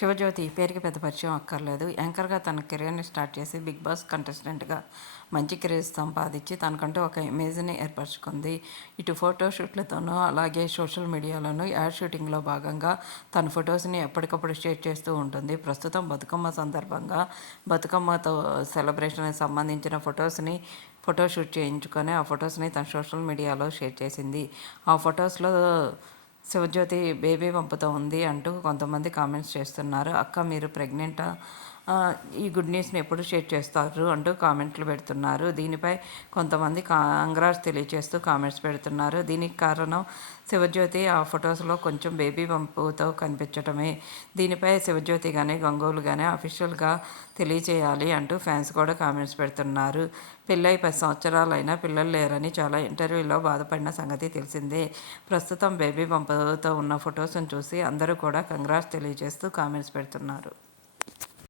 శివజ్యోతి పేరుకి పెద్ద పరిచయం అక్కర్లేదు. యాంకర్గా తన కెరీర్ని స్టార్ట్ చేసి బిగ్ బాస్ కంటెస్టెంట్గా మంచి కెరీర్ సంపాదించి తనకంటూ ఒక ఇమేజ్ని ఏర్పరచుకుంది. ఇటు ఫోటోషూట్లతోనూ అలాగే సోషల్ మీడియాలోనూ యాడ్ షూటింగ్లో భాగంగా తన ఫొటోస్ని ఎప్పటికప్పుడు షేర్ చేస్తూ ఉంటుంది. ప్రస్తుతం బతుకమ్మ సందర్భంగా బతుకమ్మతో సెలబ్రేషన్కి సంబంధించిన ఫోటోషూట్ చేయించుకొని ఆ ఫొటోస్ని తన సోషల్ మీడియాలో షేర్ చేసింది. ఆ ఫొటోస్లో శివజ్యోతి బేబీ పంపుతో ఉంది అంటూ కొంతమంది కామెంట్స్ చేస్తున్నారు. అక్క మీరు ప్రెగ్నెంటా, ఈ గుడ్ న్యూస్ని ఎప్పుడు షేర్ చేస్తారు అంటూ కామెంట్లు పెడుతున్నారు. దీనిపై కొంతమంది కంగ్రాట్స్ తెలియజేస్తూ కామెంట్స్ పెడుతున్నారు. దీనికి కారణం శివజ్యోతి ఆ ఫొటోస్లో కొంచెం బేబీ పంపుతో కనిపించటమే. దీనిపై శివజ్యోతి కానీ గంగోలు కానీ అఫీషియల్గా తెలియచేయాలి అంటూ ఫ్యాన్స్ కూడా కామెంట్స్ పెడుతున్నారు. పెళ్ళై 10 సంవత్సరాలైనా పిల్లలు లేరని చాలా ఇంటర్వ్యూల్లో బాధపడిన సంగతి తెలిసిందే. ప్రస్తుతం బేబీ పంపుతో ఉన్న ఫొటోస్ను చూసి అందరూ కూడా కంగ్రాట్స్ తెలియజేస్తూ కామెంట్స్ పెడుతున్నారు.